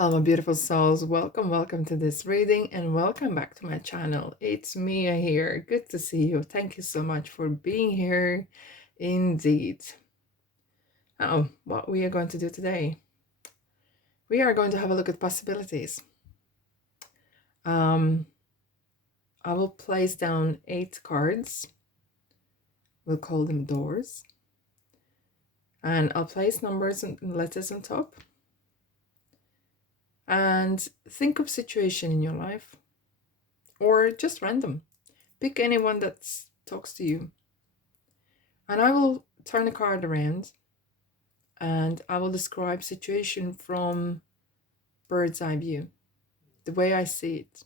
Hello, my beautiful souls. Welcome to this reading and welcome back to my channel. It's Mia here. Good to see you. Thank you so much for being here indeed. What we are going to do today? We are going to have a look at possibilities. I will place down 8 cards. We'll call them doors. And I'll place numbers and letters on top. And think of situation in your life or just random. Pick anyone that talks to you. And I will turn the card around and I will describe situation from bird's eye view, the way I see it.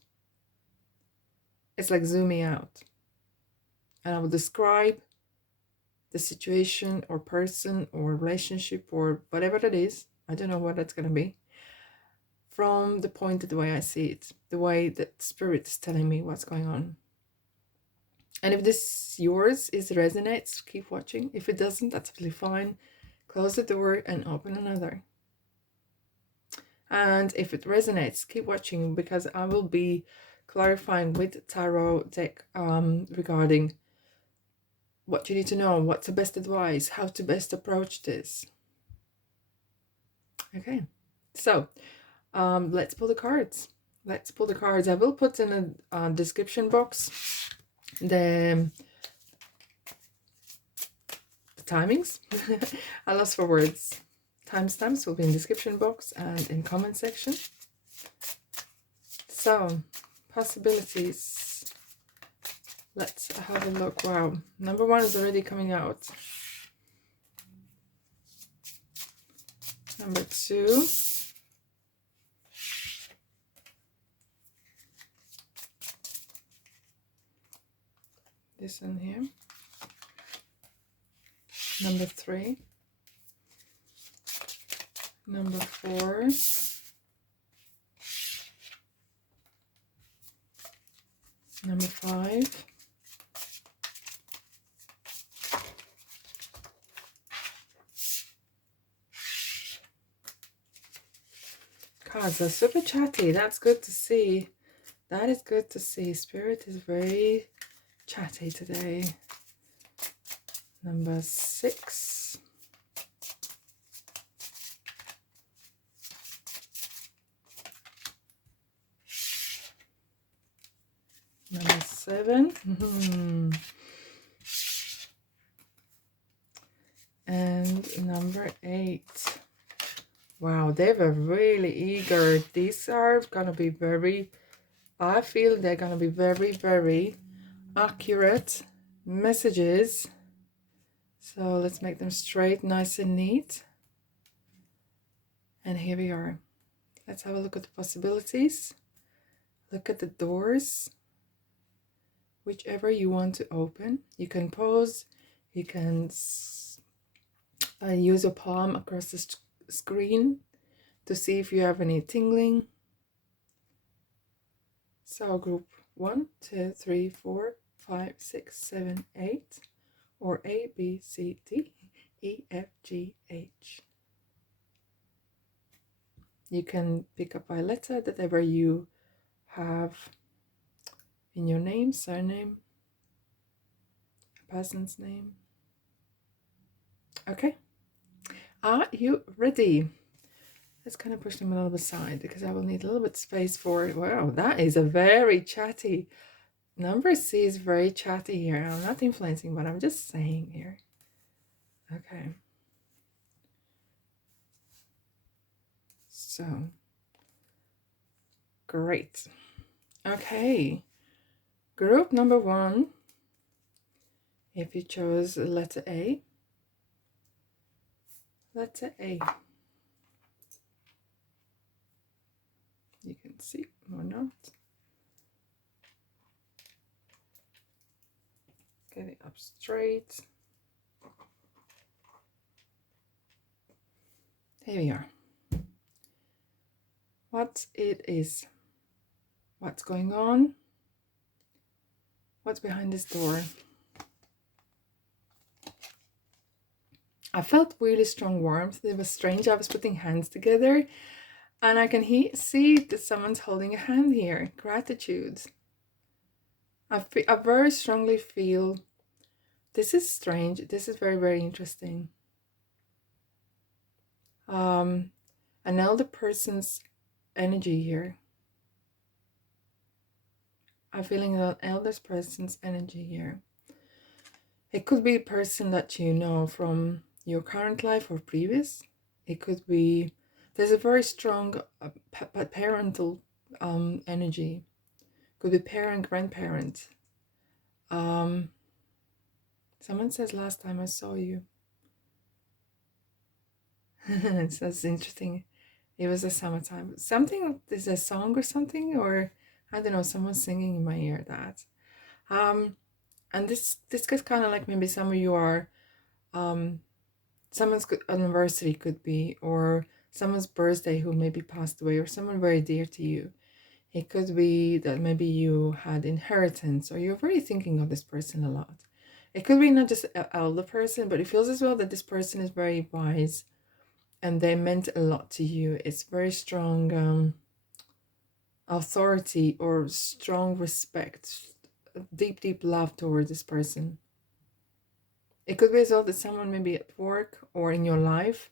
It's like zooming out. And I will describe the situation or person or relationship or whatever it is. I don't know what that's going to be. From the point of the way I see it, the way that spirit is telling me what's going on. And if this yours resonates, keep watching. If it doesn't, that's absolutely fine. Close the door and open another. And if it resonates, keep watching because I will be clarifying with tarot deck regarding what you need to know, what's the best advice, how to best approach this. Okay, so let's pull the cards. Let's pull the cards. I will put in a description box the timings. I lost for words. Timestamps will be in description box and in comment section. So, possibilities. Let's have a look. Wow, number 1 is already coming out. Number 2. This one here. Number 3. Number 4. Number 5. Cards are super chatty. That's good to see. That is good to see. Spirit is very chatty today. Number 6. Number 7. And number 8. Wow, they were really eager. These are gonna be very, I feel they're gonna be very, very accurate messages. So let's make them straight, nice and neat. And here we are. Let's have a look at the possibilities. Look at the doors. Whichever you want to open. You can pause. You can use your palm across the screen to see if you have any tingling. So group 1, 2, 3, 4, 5, 6, 7, 8, or A, B, C, D, E, F, G, H. You can pick up by letter that ever you have in your name, surname, a person's name. Okay, are you ready? Let's kind of push them a little bit aside because I will need a little bit of space for it. Wow, that is a very chatty. Number C is very chatty here. I'm not influencing, but I'm just saying here. Okay. So, great. Okay. Group number 1, if you chose letter A. Letter A. You can see or not. Get it up straight. Here we are. What it is. What's going on? What's behind this door? I felt really strong warmth. It was strange. I was putting hands together And I can see that someone's holding a hand here. Gratitude. I very strongly feel, this is strange. This is very, very interesting. An elder person's energy here. I'm feeling an elder person's energy here. It could be a person that you know from your current life or previous. It could be, there's a very strong parental energy. Could be parent, grandparent. Someone says last time I saw you. That's interesting. It was a summertime. Something, is a song or something, or I don't know, someone singing in my ear that. And this gets kind of like maybe some of you are, someone's anniversary could be, or someone's birthday who maybe passed away, or someone very dear to you. It could be that maybe you had inheritance, or you're very thinking of this person a lot. It could be not just an elder person, but it feels as well that this person is very wise and they meant a lot to you. It's very strong authority or strong respect, deep, deep love toward this person. It could be as well that someone maybe at work or in your life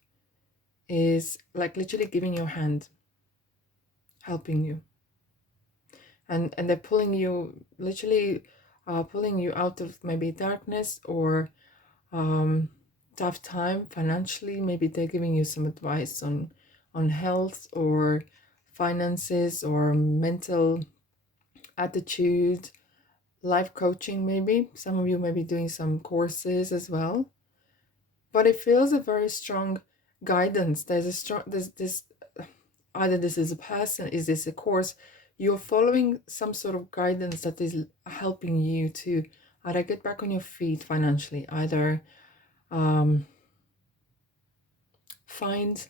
is like literally giving you a hand, helping you. And they're pulling you, literally pulling you out of maybe darkness or tough time financially. Maybe they're giving you some advice on health or finances or mental attitude, life coaching maybe. Some of you may be doing some courses as well. But it feels a very strong guidance. There's a strong, there's this, either this is a person, is this a course, you're following some sort of guidance that is helping you to either get back on your feet financially, either find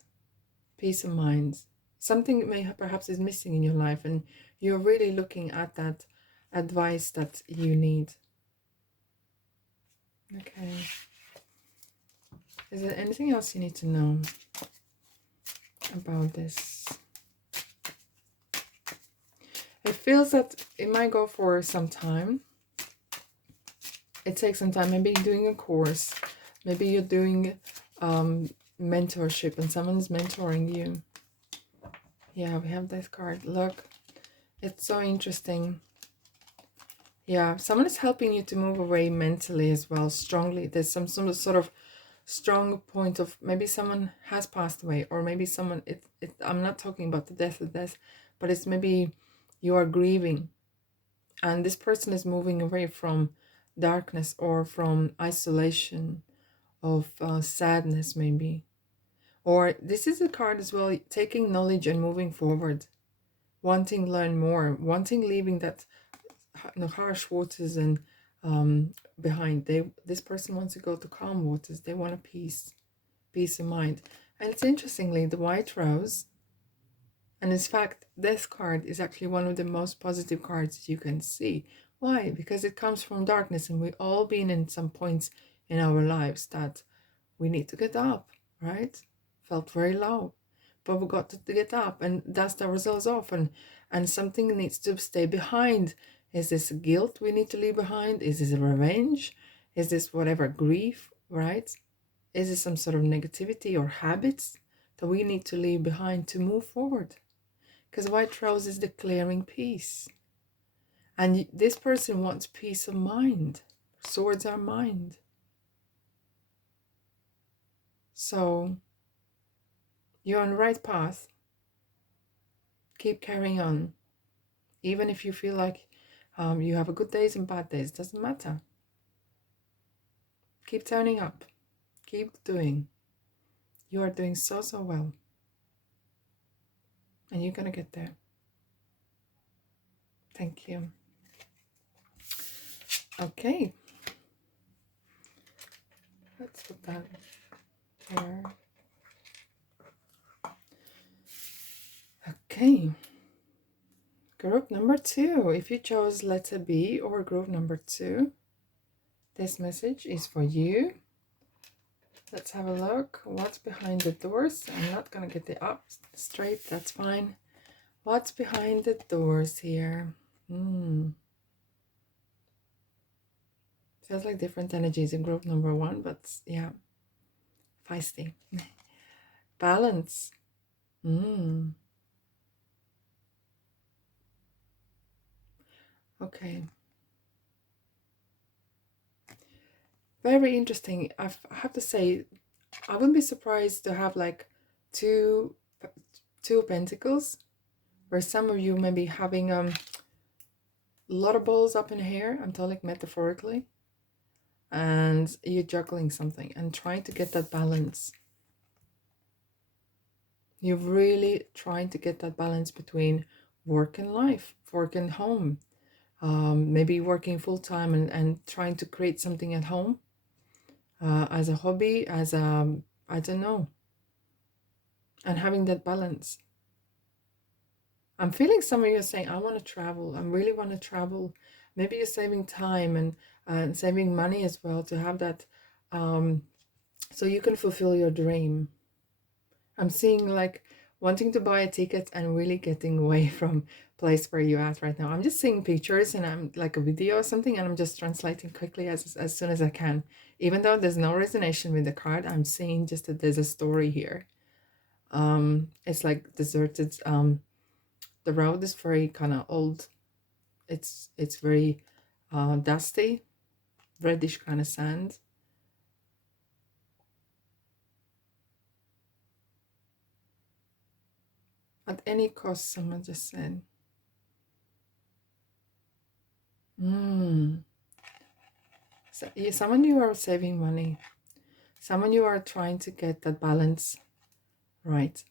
peace of mind. Something may perhaps is missing in your life, and you're really looking at that advice that you need. Okay. Is there anything else you need to know about this? It feels that it might go for some time. It takes some time. Maybe you're doing a course. Maybe you're doing mentorship and someone is mentoring you. Yeah, we have this card. Look, it's so interesting. Yeah, someone is helping you to move away mentally as well, strongly. There's some sort of strong point of maybe someone has passed away, or maybe someone, I'm not talking about the death, but it's maybe you are grieving and this person is moving away from darkness or from isolation of sadness maybe. Or this is a card as well, taking knowledge and moving forward, wanting to learn more, wanting leaving that harsh waters and behind. This person wants to go to calm waters. They want a peace of mind. And it's interestingly the white rose, and in fact this card is actually one of the most positive cards you can see. Why? Because it comes from darkness, and we've all been in some points in our lives that we need to get up, right? Felt very low, but we got to get up and dust ourselves off, and something needs to stay behind. Is this guilt we need to leave behind? Is this a revenge? Is this whatever, grief, right? Is this some sort of negativity or habits that we need to leave behind to move forward? Because white rose is declaring peace. And this person wants peace of mind. Swords are mind. So you're on the right path. Keep carrying on. Even if you feel like you have a good days and bad days, doesn't matter. Keep turning up. Keep doing. You are doing so well. And you're going to get there. Thank you. Okay. Let's put that there. Okay. Group number 2. If you chose letter B or group number 2, this message is for you. Let's have a look. What's behind the doors? I'm not going to get the up straight. That's fine. What's behind the doors here? Feels like different energies in group number 1, but yeah, feisty. Balance. Okay. Very interesting. I have to say, I wouldn't be surprised to have like two pentacles, where some of you may be having a lot of balls up in the air. I'm telling metaphorically, and you're juggling something and trying to get that balance. You're really trying to get that balance between work and life, work and home. Maybe working full-time and trying to create something at home, as a hobby, as a, I don't know, and having that balance. I'm feeling some of you are saying, I want to travel. I really want to travel. Maybe you're saving time and saving money as well to have that, so you can fulfill your dream. I'm seeing like wanting to buy a ticket and really getting away from place where you're at right now. I'm just seeing pictures and I'm like a video or something, and I'm just translating quickly as soon as I can. Even though there's no resonation with the card, I'm seeing just that there's a story here. It's like deserted. The road is very kind of old. It's very dusty, reddish kind of sand. At any cost, someone just said. So, yeah, someone you are saving money. Someone you are trying to get that balance right.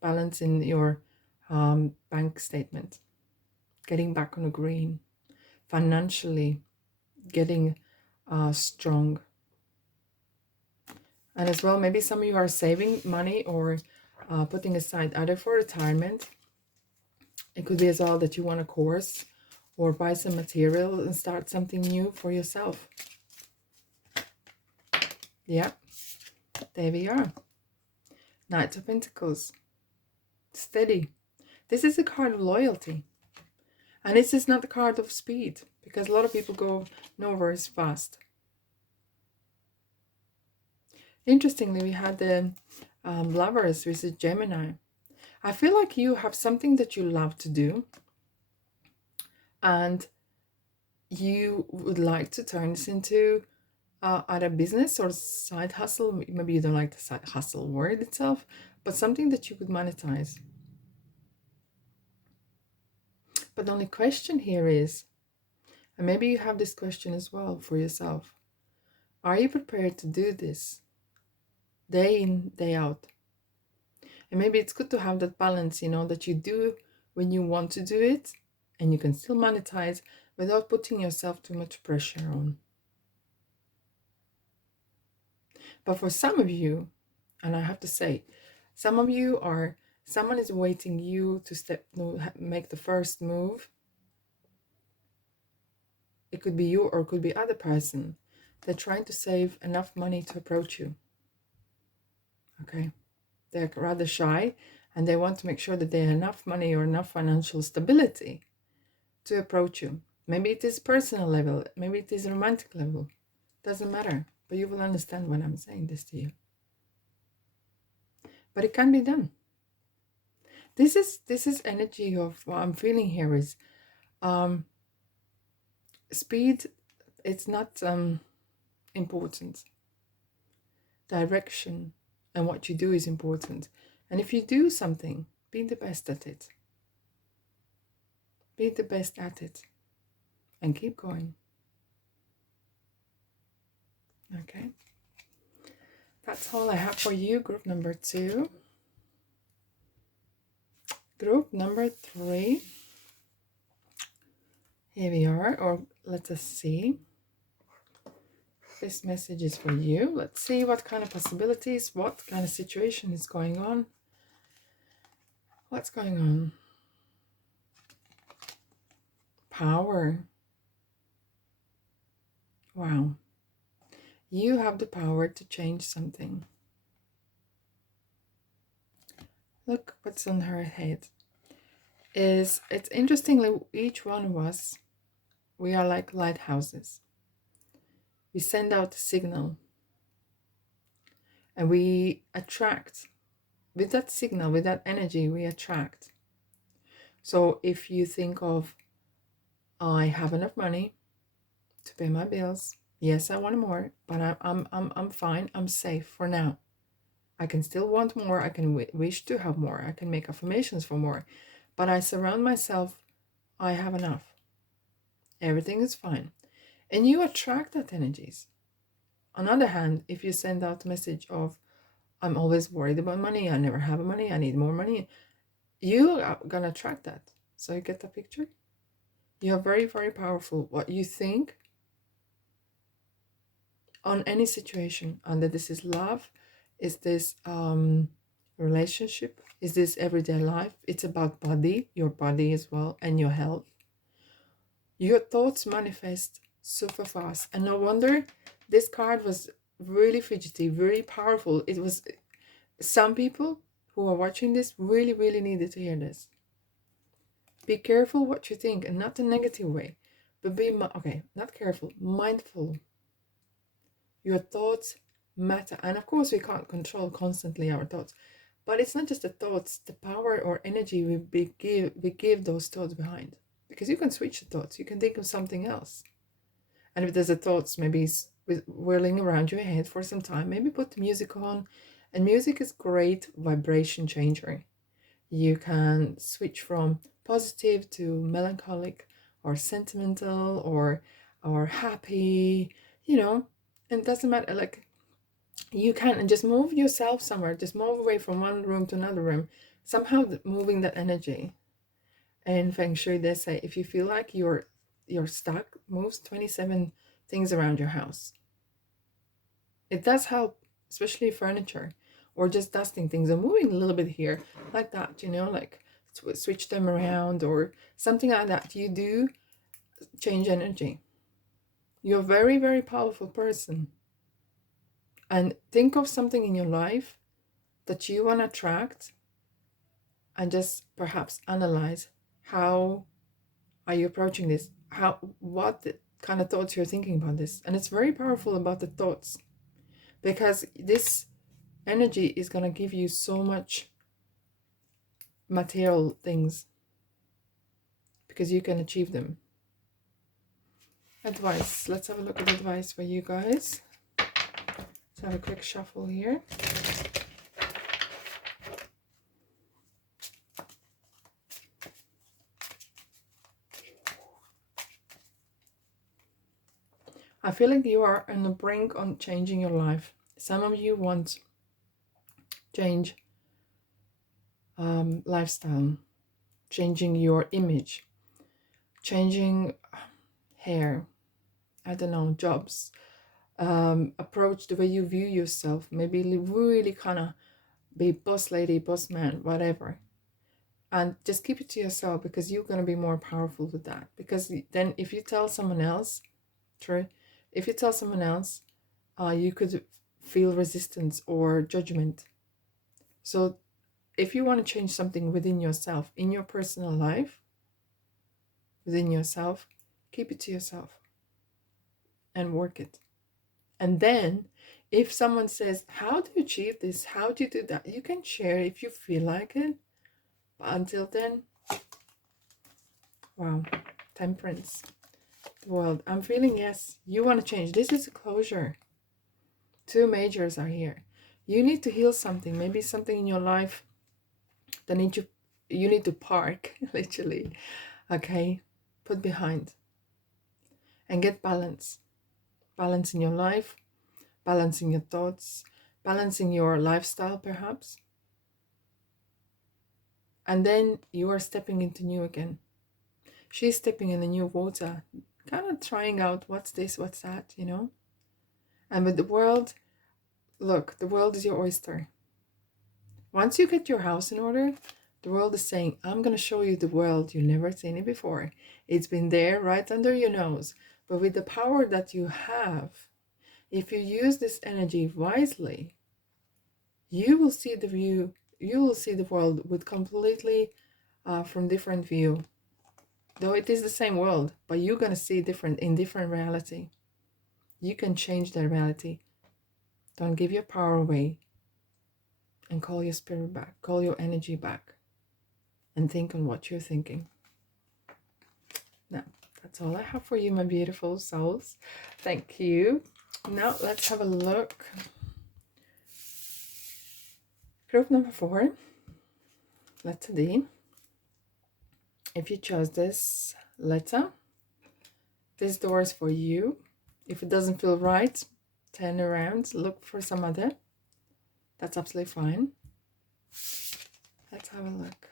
Balance in your bank statement. Getting back on the green. Financially getting strong. And as well, maybe some of you are saving money or putting aside either for retirement. It could be as well that you want a course or buy some material and start something new for yourself. Yeah, there we are. Knight of Pentacles. Steady. This is a card of loyalty. And this is not the card of speed, because a lot of people go nowhere as fast. Interestingly, we had the Lovers, which is Gemini. I feel like you have something that you love to do, and you would like to turn this into either business or side hustle. Maybe you don't like the side hustle word itself, but something that you could monetize. But the only question here is, and maybe you have this question as well for yourself, are you prepared to do this day in, day out? And maybe it's good to have that balance, you know, that you do when you want to do it, and you can still monetize without putting yourself too much pressure on. But for some of you, and I have to say, some of you are, someone is waiting you to make the first move. It could be you or it could be other person. They're trying to save enough money to approach you. Okay. They're rather shy and they want to make sure that they have enough money or enough financial stability to approach you. Maybe it is personal level, maybe it is romantic level. Doesn't matter, but you will understand when I'm saying this to you. But it can be done. This is energy of what I'm feeling here is speed. It's not important. Direction and what you do is important. And if you do something, be the best at it. Be the best at it. And keep going. Okay. That's all I have for you, group number 2. Group number 3. Here we are, or let us see. This message is for you. Let's see what kind of possibilities, what kind of situation is going on. What's going on? Power. Wow. You have the power to change something. Look what's on her head. It's interestingly, each one of us, we are like lighthouses. We send out a signal and we attract. With that signal, with that energy, we attract. So if you think of, I have enough money to pay my bills. Yes, I want more, but I'm fine. I'm safe for now. I can still want more. I can wish to have more. I can make affirmations for more, but I surround myself. I have enough. Everything is fine, and you attract that energies. On the other hand, if you send out a message of, I'm always worried about money. I never have money. I need more money. You are gonna attract that. So you get the picture. You are very, very powerful. What you think on any situation, under this is love, is this relationship, is this everyday life, it's about body, your body as well, and your health. Your thoughts manifest super fast, and no wonder this card was really fidgety, very powerful. It was, some people who are watching this really, really needed to hear this. Be careful what you think, and not the negative way, but be okay, not careful, mindful. Your thoughts matter. And of course, we can't control constantly our thoughts. But it's not just the thoughts, the power or energy we give those thoughts behind. Because you can switch the thoughts. You can think of something else. And if there's a thoughts maybe whirling around your head for some time, maybe put the music on. And music is great vibration changer. You can switch from positive to melancholic or sentimental or happy, you know. And it doesn't matter, like, you can just move yourself somewhere, just move away from one room to another room, somehow moving that energy. And feng shui, they say, if you feel like you're stuck, moves 27 things around your house. It does help, especially furniture or just dusting things and moving a little bit here like that, you know, like switch them around or something like that. You do change energy. You're a very, very powerful person. And think of something in your life that you want to attract and just perhaps analyze, how are you approaching this? What kind of thoughts you're thinking about this? And it's very powerful about the thoughts, because this energy is going to give you so much material things because you can achieve them. Advice. Let's have a look at advice for you guys. Let's have a quick shuffle here. I feel like you are on the brink on changing your life. Some of you want change lifestyle, changing your image, changing hair, I don't know, jobs, approach the way you view yourself, maybe really kind of be boss lady, boss man, whatever. And just keep it to yourself, because you're going to be more powerful with that. Because then if you tell someone else, true, if you tell someone else, you could feel resistance or judgment. So if you want to change something within yourself, in your personal life, within yourself, keep it to yourself and work it. And then if someone says, how do you achieve this? How do you do that? You can share if you feel like it. But until then, wow, temperance. The world. I'm feeling, yes, you want to change. This is a closure. Two majors are here. You need to heal something. Maybe something in your life that you need to park, literally. Okay? Put behind. And get balance. Balance in your life, balancing your thoughts, balancing your lifestyle perhaps. And then you are stepping into new again. She's stepping in the new water, kind of trying out what's this, what's that, you know. And with the world, look, the world is your oyster. Once you get your house in order, the world is saying, I'm going to show you the world. You've never seen it before. It's been there right under your nose. But with the power that you have, if you use this energy wisely, you will see the view, you will see the world with completely from different view. Though it is the same world, but you're gonna see different in different reality. You can change the reality. Don't give your power away, and call your spirit back, call your energy back, and think on what you're thinking. Now, that's all I have for you, my beautiful souls. Thank you. Now, let's have a look. Group number 4, letter D. If you chose this letter, this door is for you. If it doesn't feel right, turn around, look for some other. That's absolutely fine. Let's have a look.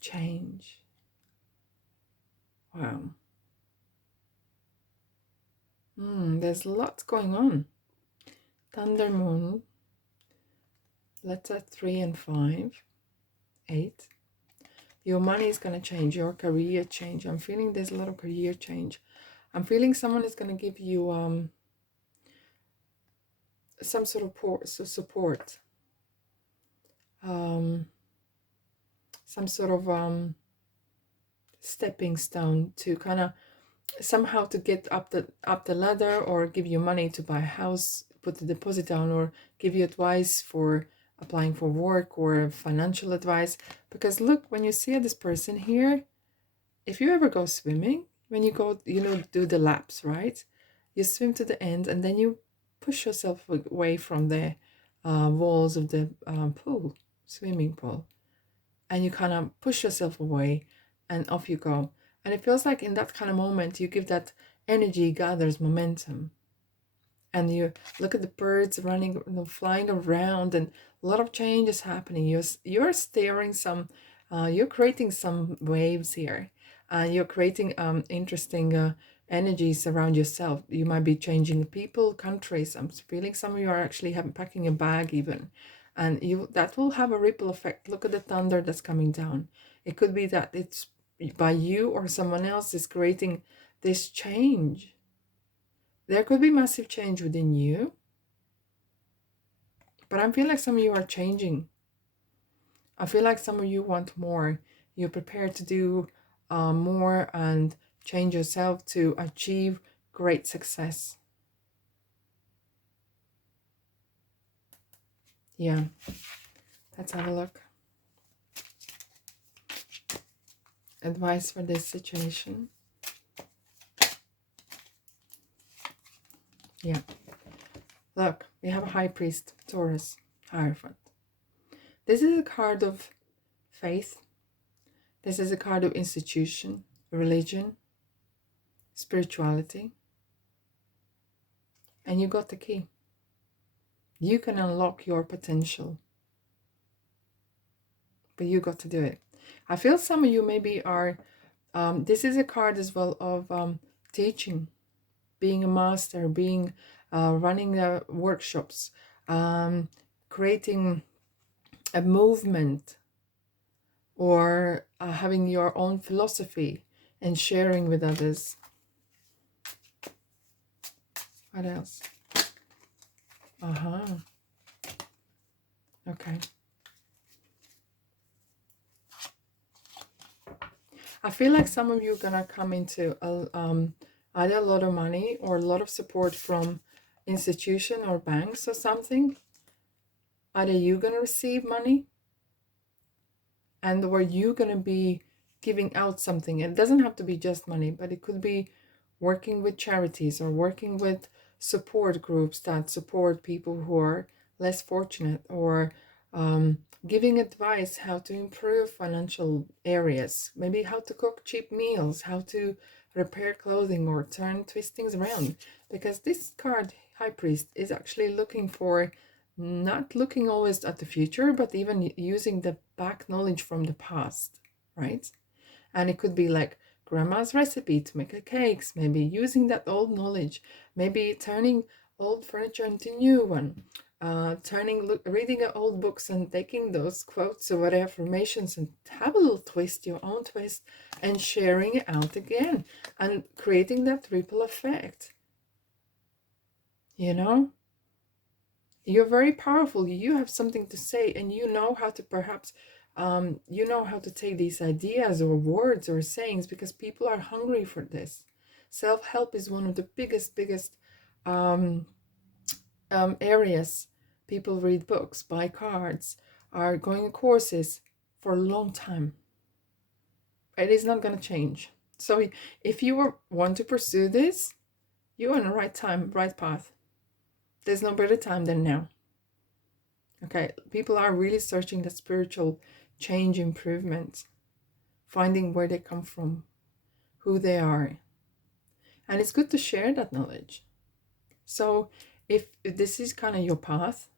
Change. Wow. There's lots going on. Thunder Moon. Letter 3 and 5. 8. Your money is going to change. Your career change. I'm feeling there's a lot of career change. I'm feeling someone is going to give you some sort of support. Some sort of stepping stone to kind of somehow to get up the ladder, or give you money to buy a house, put the deposit down, or give you advice for applying for work or financial advice. Because look, when you see this person here, if you ever go swimming, when you go, do the laps, right? You swim to the end and then you push yourself away from the walls of the swimming pool, and you kind of push yourself away and off you go. And it feels like in that kind of moment, you give that energy gathers momentum. And you look at the birds running, flying around, and a lot of change is happening. You're steering some, you're creating some waves here. You're creating interesting energies around yourself. You might be changing people, countries. I'm feeling some of you are actually packing a bag even. And that will have a ripple effect. Look at the thunder that's coming down. It could be that it's by you or someone else is creating this change. There could be massive change within you, but I feel like some of you are changing. I feel like some of you want more. You're prepared to do more and change yourself to achieve great success. Yeah, let's have a look. Advice for this situation. Yeah. Look, we have a High Priest, Taurus, Hierophant. This is a card of faith. This is a card of institution, religion, spirituality. And you got the key. You can unlock your potential. But you got to do it. I feel some of you maybe are, this is a card as well of teaching, being a master, being running workshops, creating a movement, or having your own philosophy and sharing with others. What else? Okay. I feel like some of you are gonna come into either a lot of money or a lot of support from institution or banks or something. Either you're gonna receive money, and or you're gonna be giving out something. It doesn't have to be just money, but it could be working with charities or working with support groups that support people who are less fortunate, or giving advice how to improve financial areas, maybe how to cook cheap meals, how to repair clothing, or twist things around. Because this card, High Priest, is actually looking for, not looking always at the future, but even using the back knowledge from the past, right? And it could be like grandma's recipe to make a cakes, maybe using that old knowledge, maybe turning old furniture into new one, reading old books and taking those quotes or whatever affirmations and have a little twist, your own twist, and sharing it out again and creating that ripple effect. You know, you're very powerful. You have something to say, and you know how to perhaps, you know how to take these ideas or words or sayings, because people are hungry for this. Self-help is one of the biggest um, areas. People read books, buy cards, are going on courses for a long time. It is not going to change. So if you want to pursue this, you're on the right time, right path. There's no better time than now. Okay, people are really searching the spiritual change, improvement, finding where they come from, who they are. And it's good to share that knowledge. So if this is kind of your path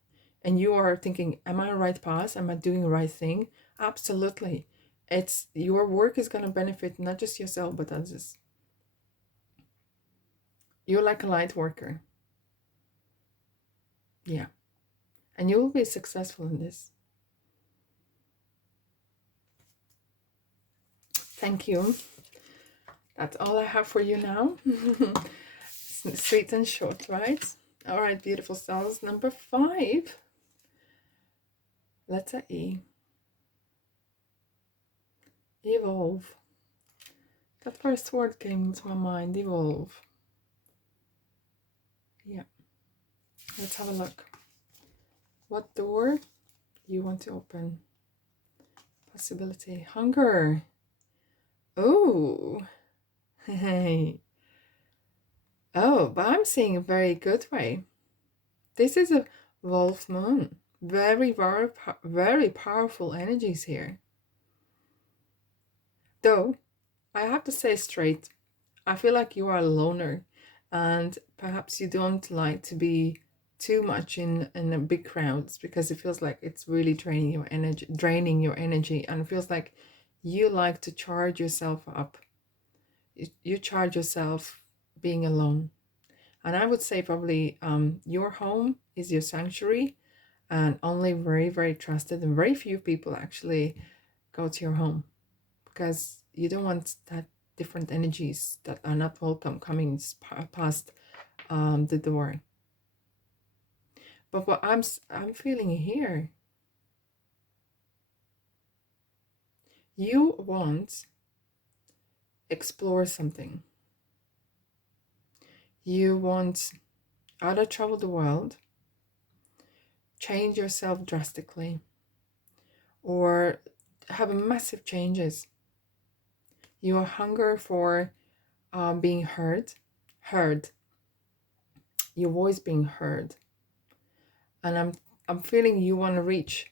and you are thinking, am I on the right path? Am I doing the right thing? Absolutely. It's your work is going to benefit not just yourself, but others. You're like a light worker. Yeah. And you will be successful in this. Thank you. That's all I have for you now. Sweet and short, right? All right, beautiful souls. Number 5. Letter E. Evolve. That first word came into my mind. Evolve. Yeah. Let's have a look. What door you want to open? Possibility. Hunger. Oh. Hey. Oh, but I'm seeing a very good way. This is a wolf moon. Very powerful energies here. Though, I have to say straight, I feel like you are a loner and perhaps you don't like to be too much in a big crowds, because it feels like it's really draining your energy, and it feels like you like to charge yourself up. You charge yourself being alone. And I would say probably your home is your sanctuary, and only very trusted and very few people actually go to your home, because you don't want that different energies that are not welcome coming past the door. But what I'm feeling here, you want explore something. You want either travel the world, change yourself drastically, or have massive changes. Your hunger for being heard, your voice being heard, and I'm feeling you want to reach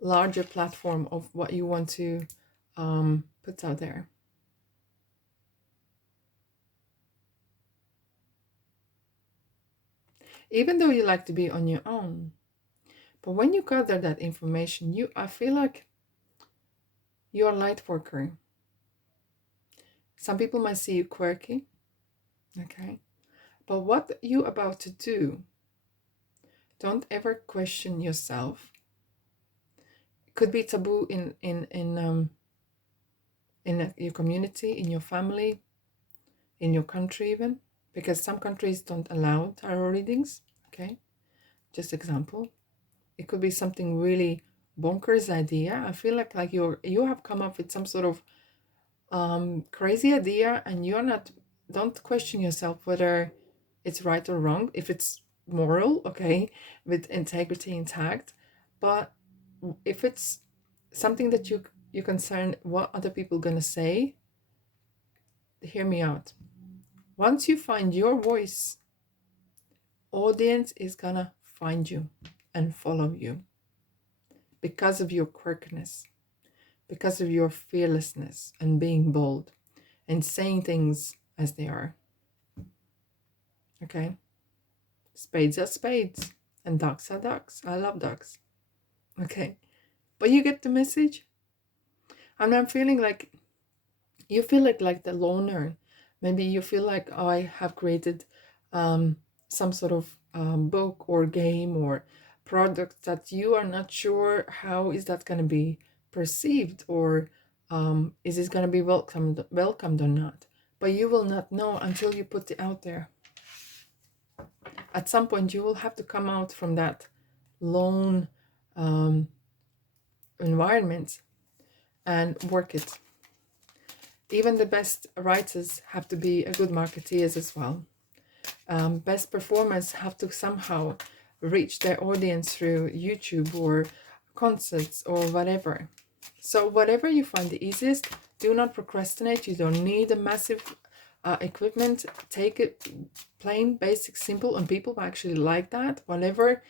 larger platform of what you want to put out there. Even though you like to be on your own, but when you gather that information, I feel like you're a light worker. Some people might see you quirky, okay? But what you're about to do, don't ever question yourself. It could be taboo in your community, in your family, in your country even, because some countries don't allow tarot readings, okay? Just example. It could be something really bonkers idea. I feel like you have come up with some sort of crazy idea, and don't question yourself whether it's right or wrong, if it's moral, okay, with integrity intact. But if it's something that you concern what other people gonna say, hear me out. Once you find your voice, audience is gonna find you and follow you because of your quirkiness, because of your fearlessness and being bold and saying things as they are. Okay? Spades are spades and ducks are ducks. I love ducks. Okay? But you get the message? And I'm feeling like you feel like the loner. Maybe you feel like, I have created some sort of book or game or product that you are not sure how is that going to be perceived, or is it going to be welcomed or not. But you will not know until you put it out there. At some point you will have to come out from that lone environment and work it. Even the best writers have to be a good marketeers as well. Best performers have to somehow reach their audience through YouTube or concerts or whatever. So whatever you find the easiest, do not procrastinate. You don't need a massive equipment. Take it plain, basic, simple, and people actually like that. Whatever.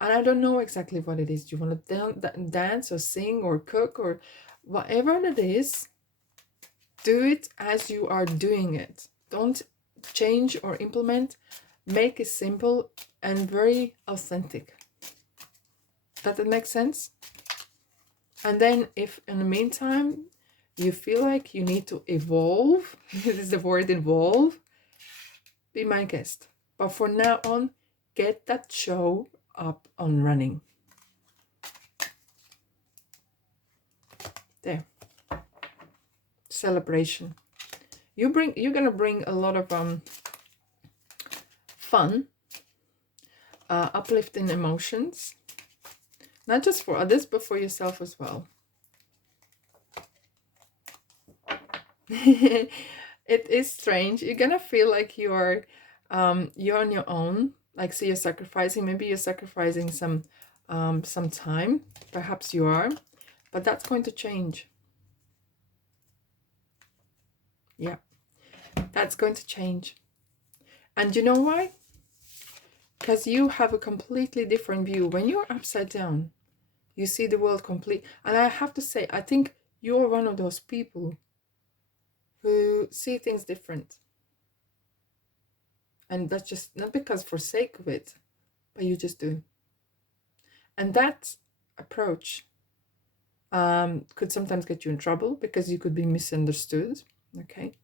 And I don't know exactly what it is. Do you want to dance or sing or cook or whatever it is? Do it as you are doing it. Don't change or implement. Make it simple and very authentic. Does that make sense? And then if in the meantime you feel like you need to evolve, this is the word evolve, be my guest. But for now on, get that show up and running. There. Celebration. You're gonna bring a lot of fun, uplifting emotions, not just for others but for yourself as well. It is strange. You're gonna feel like you're on your own. Like, so you're sacrificing. Maybe you're sacrificing some time. Perhaps you are, but that's going to change. Yeah, that's going to change. And you know why? Because you have a completely different view. When you're upside down, you see the world complete. And I have to say, I think you're one of those people who see things different. And that's just not because for sake of it, but you just do. And that approach could sometimes get you in trouble because you could be misunderstood. Okay.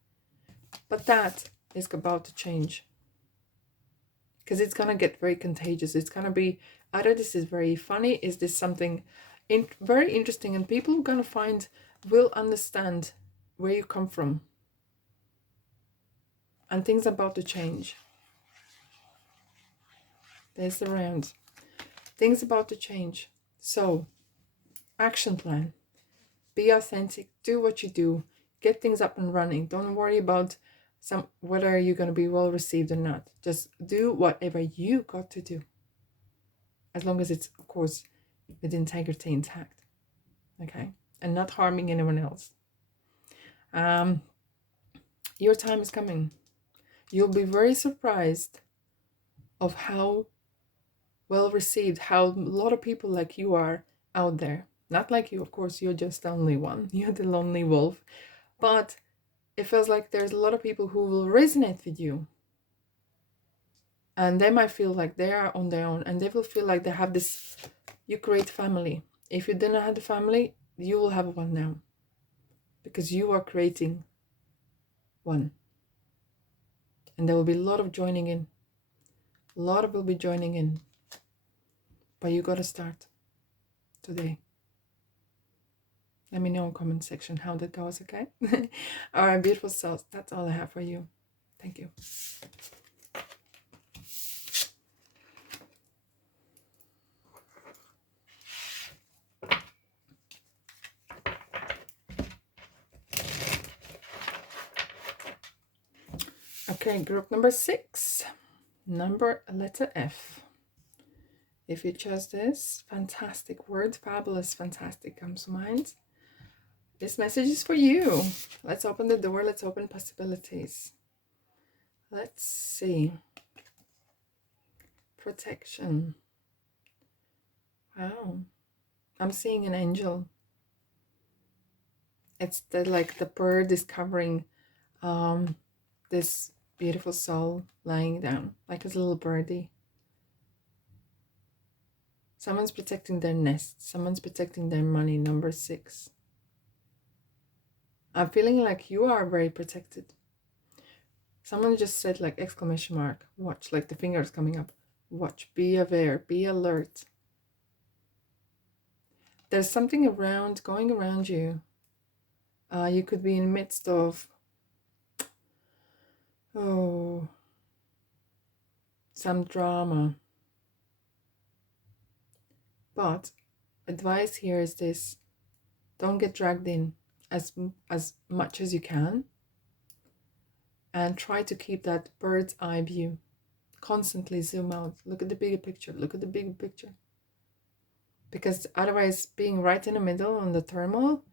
But that is about to change. Because it's going to get very contagious. It's going to be, either this is very funny, is this something very interesting, and people are going to will understand where you come from. And things are about to change. There's the round. Things about to change. So, action plan. Be authentic. Do what you do. Get things up and running. Don't worry about whether you're going to be well received or not. Just do whatever you got to do. As long as it's, of course, with integrity intact. Okay? And not harming anyone else. Your time is coming. You'll be very surprised of how well received, how a lot of people like you are out there. Not like you, of course, you're just the only one. You're the lonely wolf. But it feels like there's a lot of people who will resonate with you. And they might feel like they are on their own, and they will feel like they have this, you create family. If you didn't have a family, you will have one now. Because you are creating one. And there will be a lot of joining in. A lot of will be joining in. But you got to start today. Let me know in the comment section how that goes, okay? All right, beautiful souls. That's all I have for you. Thank you. Okay, group number 6. Letter F. If you chose this, fantastic word, fabulous, fantastic comes to mind. This message is for you. Let's open the door. Let's open possibilities. Let's see. Protection. Wow. I'm seeing an angel. It's like the bird is covering this beautiful soul lying down, like a little birdie. Someone's protecting their nest. Someone's protecting their money. Number 6. I'm feeling like you are very protected. Someone just said like exclamation mark. Watch, like the fingers coming up. Watch, be aware, be alert. there's something going around you. You could be in the midst of some drama. But advice here is this: don't get dragged in as much as you can, and try to keep that bird's eye view. Constantly zoom out, look at the bigger picture, because otherwise, being right in the middle on the turmoil,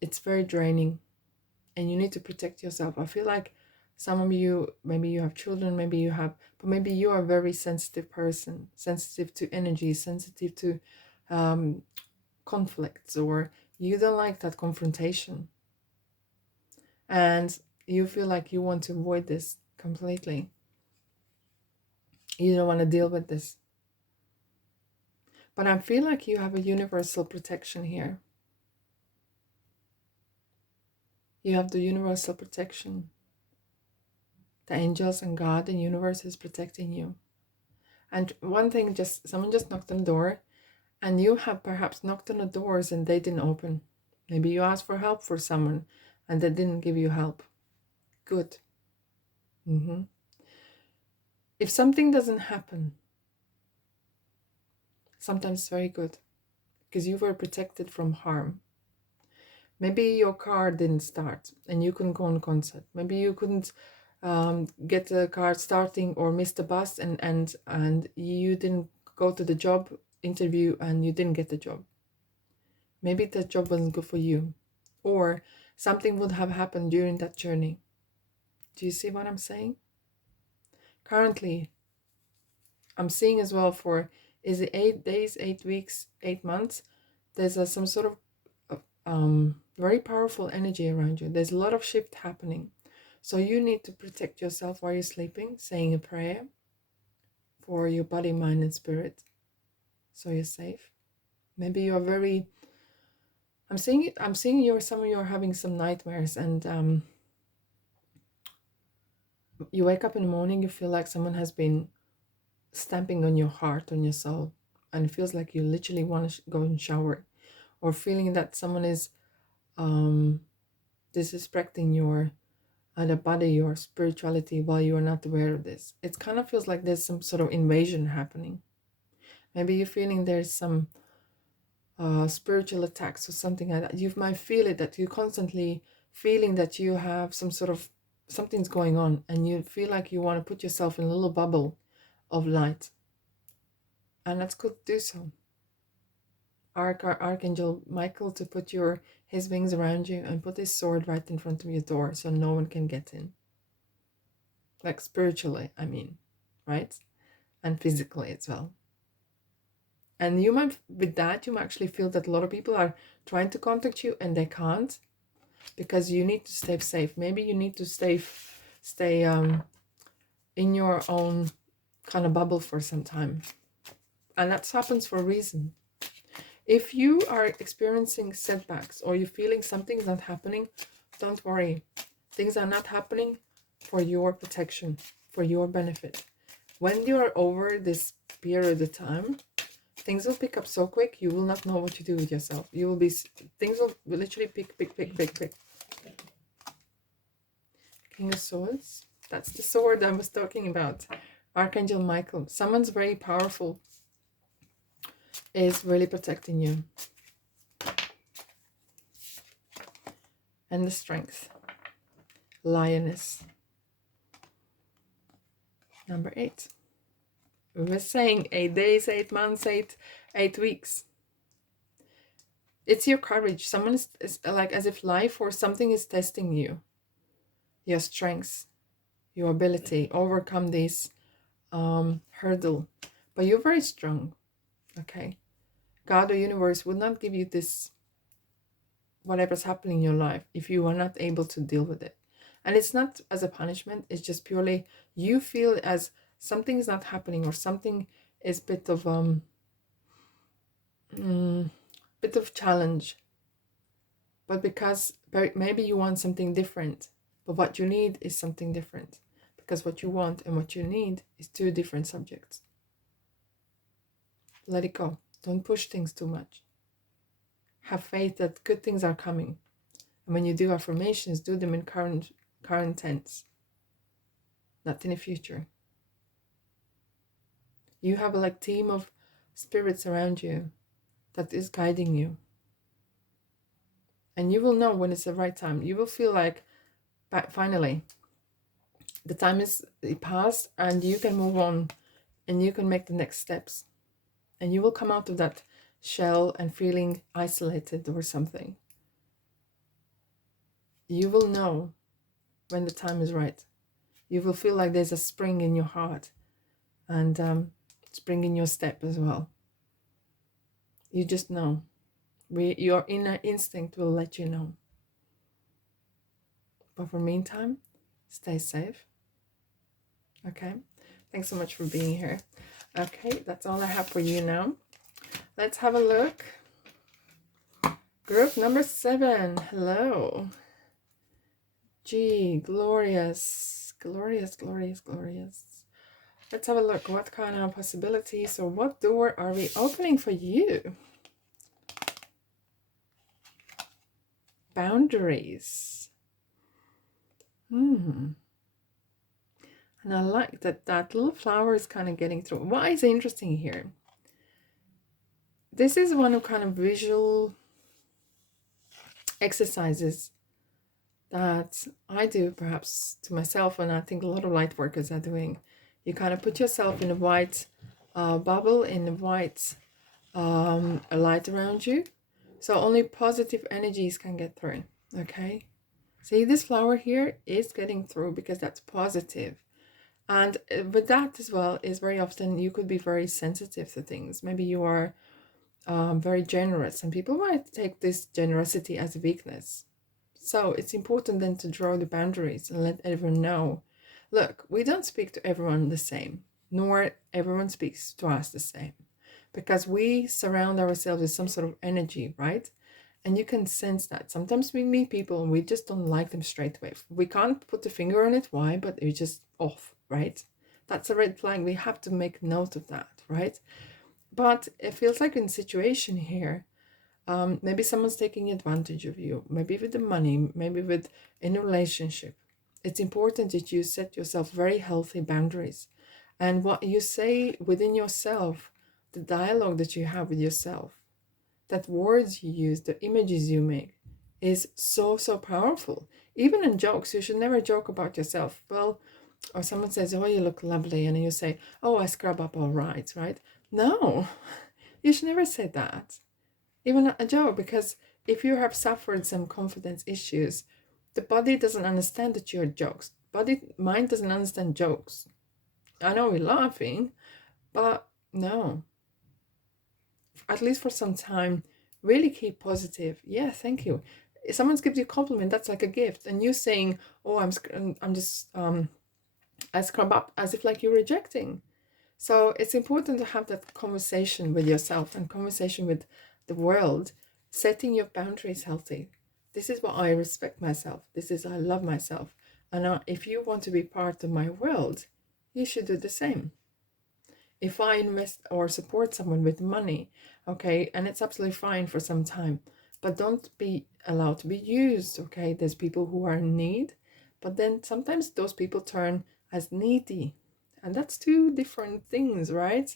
it's very draining, and you need to protect yourself. I feel like some of you, maybe you have children, but maybe you are a very sensitive person, sensitive to energy, sensitive to conflicts, or you don't like that confrontation, and you feel like you want to avoid this completely. You don't want to deal with this. But I feel like you have a universal protection here. You have the universal protection. The angels and God and universe is protecting you. And one thing, someone just knocked on the door, and you have perhaps knocked on the doors and they didn't open. Maybe you asked for help for someone and they didn't give you help. Good. If something doesn't happen, sometimes it's very good, because you were protected from harm. Maybe your car didn't start and you couldn't go on a concert. Maybe you couldn't get the car starting, or miss the bus, and you didn't go to the job interview and you didn't get the job. Maybe that job wasn't good for you, or something would have happened during that journey. Do you see what I'm saying? Currently, I'm seeing as well for, is it 8 days, 8 weeks, 8 months? There's some sort of very powerful energy around you. There's a lot of shift happening. So you need to protect yourself while you're sleeping, saying a prayer for your body, mind, and spirit, so you're safe. Maybe you're very, I'm seeing some of you are having some nightmares, and you wake up in the morning, you feel like someone has been stamping on your heart, on your soul, and it feels like you literally want to go and shower, or feeling that someone is disrespecting your the body, your spirituality, while you are not aware of this. It kind of feels like there's some sort of invasion happening. Maybe you're feeling there's some spiritual attacks or something like that. You might feel it, that you're constantly feeling that you have some sort of, something's going on, and you feel like you want to put yourself in a little bubble of light. And that's good to do so. Archangel Michael to put his wings around you and put his sword right in front of your door so no one can get in. Like spiritually, I mean, right? And physically as well. And you might actually feel that a lot of people are trying to contact you and they can't, because you need to stay safe. Maybe you need to stay in your own kind of bubble for some time. And that happens for a reason. If you are experiencing setbacks, or you're feeling something's not happening, don't worry. Things are not happening for your protection, for your benefit. When you are over this period of time, things will pick up so quick, you will not know what to do with yourself. Things will literally pick. King of Swords. That's the sword I was talking about. Archangel Michael. Someone's very powerful is really protecting you. And the Strength. Lioness. Number 8. We were saying 8 days, 8 months, 8 weeks. It's your courage. Someone is like, as if life or something is testing you. Your strengths, your ability, overcome this hurdle. But you're very strong, okay? God or universe would not give you this, whatever's happening in your life, if you are not able to deal with it. And it's not as a punishment, it's just purely you feel as something is not happening, or something is bit of challenge. But because maybe you want something different, but what you need is something different. Because what you want and what you need is 2 different subjects. Let it go. Don't push things too much. Have faith that good things are coming. And when you do affirmations, do them in current tense, not in the future. You have a like team of spirits around you that is guiding you. And you will know when it's the right time. You will feel like finally the time is passed and you can move on and you can make the next steps. And you will come out of that shell and feeling isolated or something. You will know when the time is right. You will feel like there's a spring in your heart and spring in your step as well. You just know. Your inner instinct will let you know. But for meantime, stay safe. Okay? Thanks so much for being here. Okay, that's all I have for you now. Let's have a look. Group number 7. Hello. Gee, glorious. Glorious, glorious, glorious. Let's have a look. What kind of possibilities or what door are we opening for you? Boundaries. And I like that little flower is kind of getting through. What is interesting here? This is one of kind of visual exercises that I do perhaps to myself, and I think a lot of light workers are doing. You kind of put yourself in a white bubble, in a white light around you, so only positive energies can get through. Okay, see, this flower here is getting through because that's positive. And with that as well is very often you could be very sensitive to things. Maybe you are very generous, and people might take this generosity as a weakness. So it's important then to draw the boundaries and let everyone know, look, we don't speak to everyone the same, nor everyone speaks to us the same, because we surround ourselves with some sort of energy, right? And you can sense that. Sometimes we meet people and we just don't like them straight away. We can't put the finger on it, why, but it's just off, right? That's a red flag. We have to make note of that, right? But it feels like in situation here, maybe someone's taking advantage of you, maybe with the money, maybe with in a relationship. It's important that you set yourself very healthy boundaries. And what you say within yourself, the dialogue that you have with yourself, that words you use, the images you make, is so, so powerful. Even in jokes, you should never joke about yourself. Well, or someone says, oh, you look lovely, and you say, oh, I scrub up all right, right? No, you should never say that. Even a joke, because if you have suffered some confidence issues, the body doesn't understand that you're jokes. Mind doesn't understand jokes. I know we're laughing, but no. At least for some time, really keep positive. Yeah, thank you. If someone gives you a compliment, that's like a gift. And you saying, oh, I'm just, I scrub up, as if like you're rejecting. So it's important to have that conversation with yourself and conversation with the world, setting your boundaries healthy. This is what I respect myself. This is I love myself. And if you want to be part of my world, you should do the same. If I invest or support someone with money, okay, and it's absolutely fine for some time, but don't be allowed to be used, okay? There's people who are in need, but then sometimes those people turn as needy, and that's two different things, right?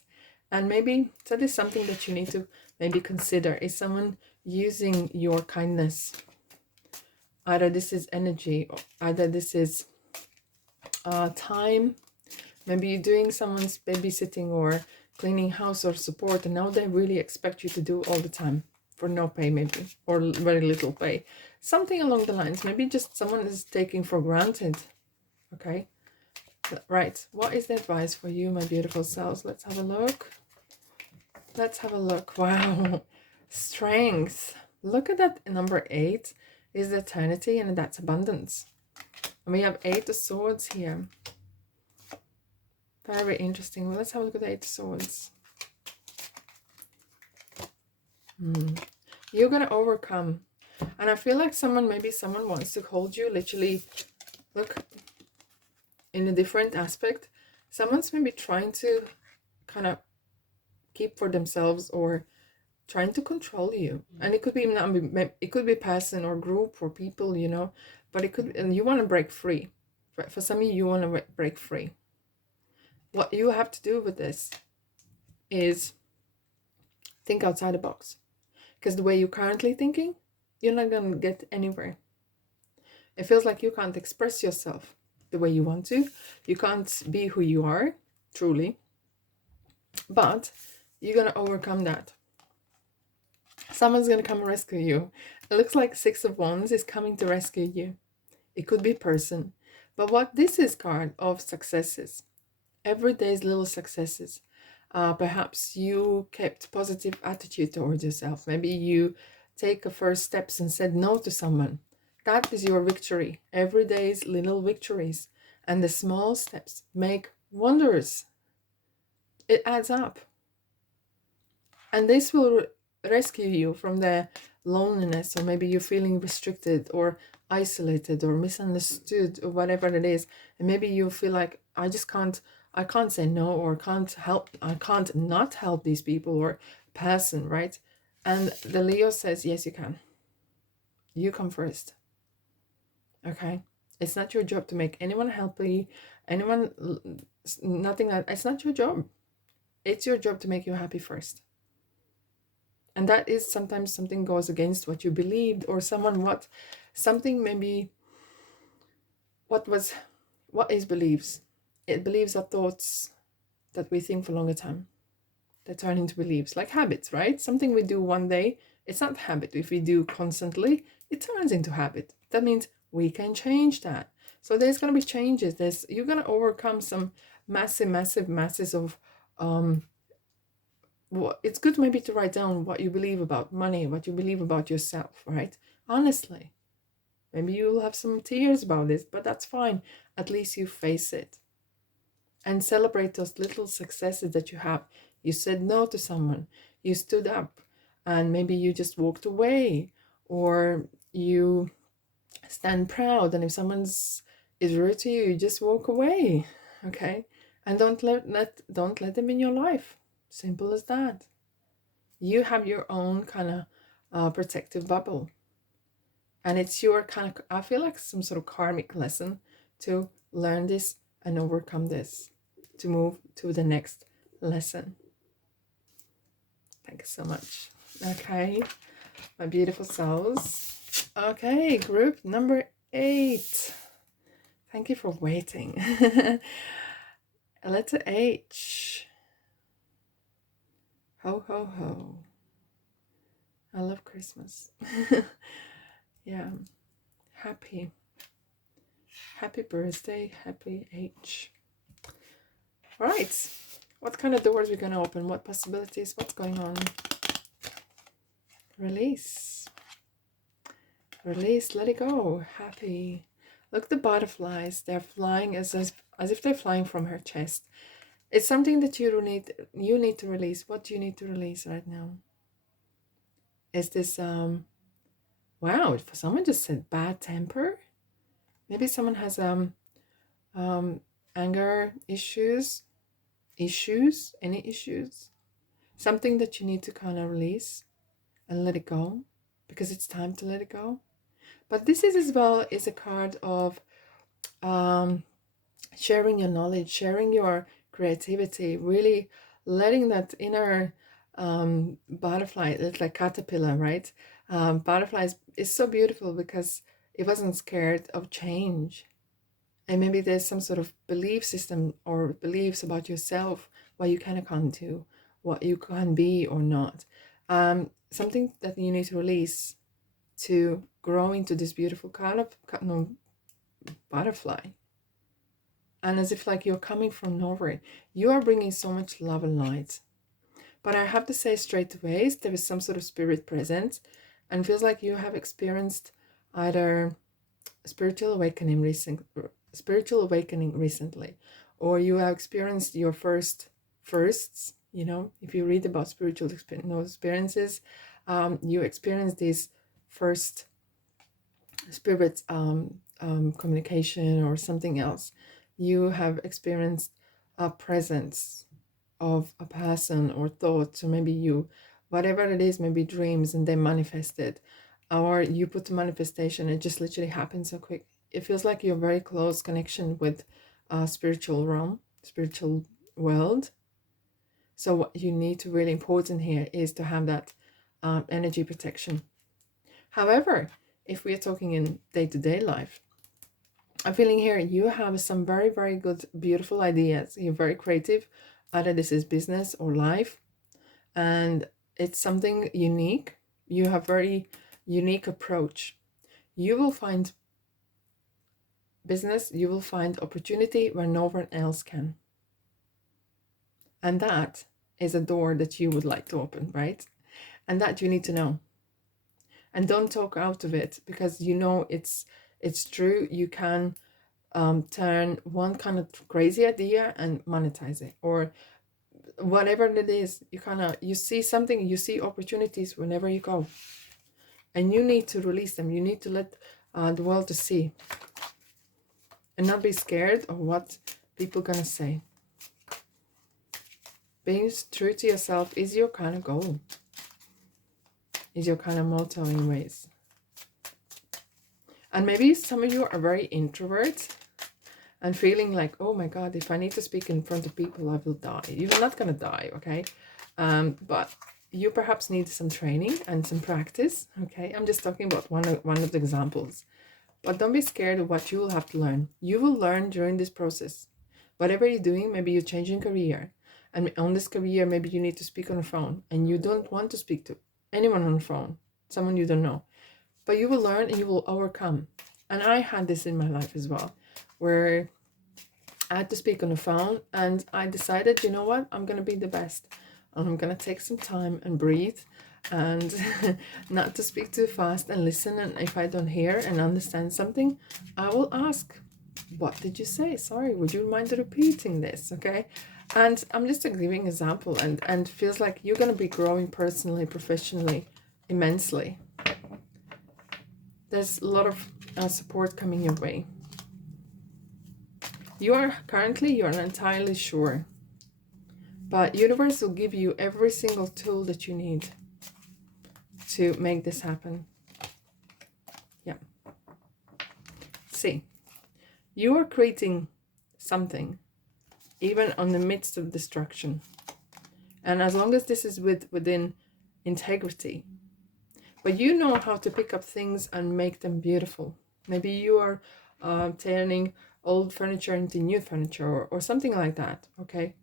And maybe that is something that you need to maybe consider. Is someone using your kindness? Either this is energy, or either this is time. Maybe you're doing someone's babysitting or cleaning house or support, and now they really expect you to do all the time for no pay, maybe, or very little pay. Something along the lines. Maybe just someone is taking for granted. Okay, right. What is the advice for you, my beautiful selves? Let's have a look. Let's have a look. Wow. Strength. Look at that. Number 8 is eternity, and that's abundance. And we have 8 of swords here. Very interesting. Well, let's have a look at the 8 of swords. You're going to overcome. And I feel like maybe someone wants to hold you, literally, look, in a different aspect. Someone's maybe trying to kind of keep for themselves or trying to control you. And it could be it could be person or group or people, you know, but it could, and you want to break free. For some of you, you want to break free. What you have to do with this is think outside the box, because the way you're currently thinking, you're not going to get anywhere. It feels like you can't express yourself the way you want to. You can't be who you are, truly. But you're going to overcome that. Someone's going to come and rescue you. It looks like Six of Wands is coming to rescue you. It could be a person. But what this is card of successes. Everyday's little successes. Perhaps you kept positive attitude towards yourself. Maybe you take a first steps and said no to someone. That is your victory. Everyday's little victories. And the small steps make wonders. It adds up. And this will rescue you from the loneliness, or maybe you're feeling restricted or isolated or misunderstood or whatever it is. And maybe you feel like, I can't say no, or I can't not help these people or person, right? And the Leo says, yes, you can. You come first. Okay? It's not your job to make anyone happy, nothing. It's not your job. It's your job to make you happy first. And that is sometimes something goes against what you believed, or something maybe, what is beliefs? It believes are thoughts that we think for a longer time. They turn into beliefs, like habits, right? Something we do one day, it's not habit. If we do constantly, it turns into habit. That means we can change that. So there's going to be changes. You're going to overcome some masses of it's good maybe to write down what you believe about money, what you believe about yourself, right? Honestly. Maybe you'll have some tears about this, but that's fine. At least you face it. And celebrate those little successes that you have. You said no to someone. You stood up. And maybe you just walked away. Or you stand proud. And if someone's is rude to you, you just walk away. Okay? And don't let them in your life. Simple as that. You have your own kind of protective bubble. And it's your kind of, I feel like some sort of karmic lesson to learn this and overcome this, to move to the next lesson. Thank you so much. Okay, my beautiful souls. Okay, group number 8. Thank you for waiting. Letter H. Ho, ho, ho. I love Christmas. Yeah. Happy birthday, happy H. All right. What kind of doors are we going to open? What possibilities? What's going on? Release. Release. Let it go. Happy. Look, the butterflies. They're flying as if they're flying from her chest. It's something that you need to release. What do you need to release right now? Is this wow, for someone just said bad temper? Maybe someone has anger issues, any issues, something that you need to kind of release and let it go, because it's time to let it go. But this is as well is a card of sharing your knowledge, sharing your creativity, really letting that inner butterfly, it's like caterpillar, right? Butterflies is so beautiful because it wasn't scared of change. And maybe there's some sort of belief system or beliefs about yourself, what you can or can't do, what you can be or not. Something that you need to release to grow into this beautiful kind of butterfly. And as if like you're coming from nowhere, you are bringing so much love and light. But I have to say straight away, there is some sort of spirit present, and feels like you have experienced either spiritual awakening recently, or you have experienced your firsts. You know, if you read about spiritual experiences, you experience these first spirit communication or something else. You have experienced a presence of a person or thought. So maybe you whatever it is, maybe dreams and they manifest it, or you put the manifestation, it just literally happens so quick. It feels like you're very close connection with spiritual realm, spiritual world. So what you need to really important here is to have that energy protection. However, if we are talking in day-to-day life, I'm feeling here you have some very, very good, beautiful ideas. You're very creative, either this is business or life, and it's something unique. You have very unique approach. You will find business, you will find opportunity where no one else can. And that is a door that you would like to open, right? And that you need to know. And don't talk out of it, because you know it's true. You can turn one kind of crazy idea and monetize it, or whatever it is. You see something, you see opportunities whenever you go, and you need to release them. You need to let the world to see, and not be scared of what people gonna say. Being true to yourself is your kind of goal, is your kind of motto in ways. And maybe some of you are very introvert and feeling like, oh my God, if I need to speak in front of people, I will die. You're not going to die, okay? But you perhaps need some training and some practice, okay? I'm just talking about one of the examples. But don't be scared of what you will have to learn. You will learn during this process. Whatever you're doing, maybe you're changing career. And on this career, maybe you need to speak on the phone. And you don't want to speak to anyone on the phone, someone you don't know. But you will learn and you will overcome. And I had this in my life as well, where I had to speak on the phone, and I decided, you know what, I'm going to be the best. I'm going to take some time and breathe, and not to speak too fast, and listen. And if I don't hear and understand something, I will ask, what did you say? Sorry, would you mind repeating this? Okay. And I'm just giving an example, and feels like you're going to be growing personally, professionally, immensely. There's a lot of support coming your way. You're not entirely sure, but universe will give you every single tool that you need to make this happen. Yeah. See, you are creating something, even on the midst of destruction. And as long as this is within integrity, but you know how to pick up things and make them beautiful. Maybe you are turning old furniture into new furniture, or something like that, okay?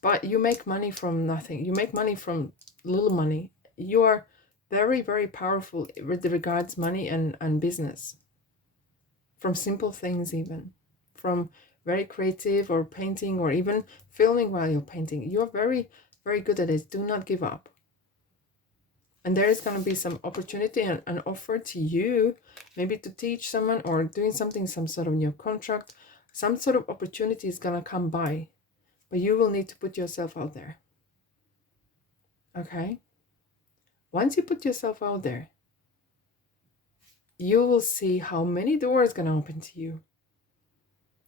But you make money from nothing. You make money from little money. You are very, very powerful with regards money and business. From simple things, even. From very creative, or painting, or even filming while you're painting. You're very, very good at it. Do not give up. And there is going to be some opportunity and an offer to you, maybe to teach someone, or doing something, some sort of new contract. Some sort of opportunity is going to come by. But you will need to put yourself out there. Okay? Once you put yourself out there, you will see how many doors going to open to you.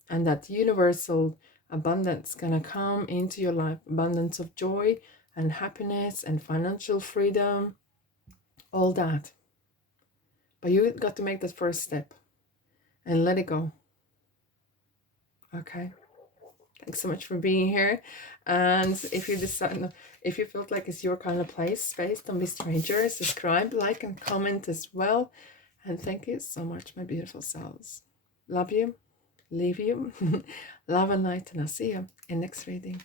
And that universal abundance going to come into your life. Abundance of joy and happiness and financial freedom. All that. But you got to make that first step. And let it go. Okay? Thanks so much for being here. And if you decide, if you felt like it's your kind of space, don't be stranger. Subscribe, like, and comment as well. And thank you so much, my beautiful selves. Love you, leave you, love and light, and I'll see you in next reading.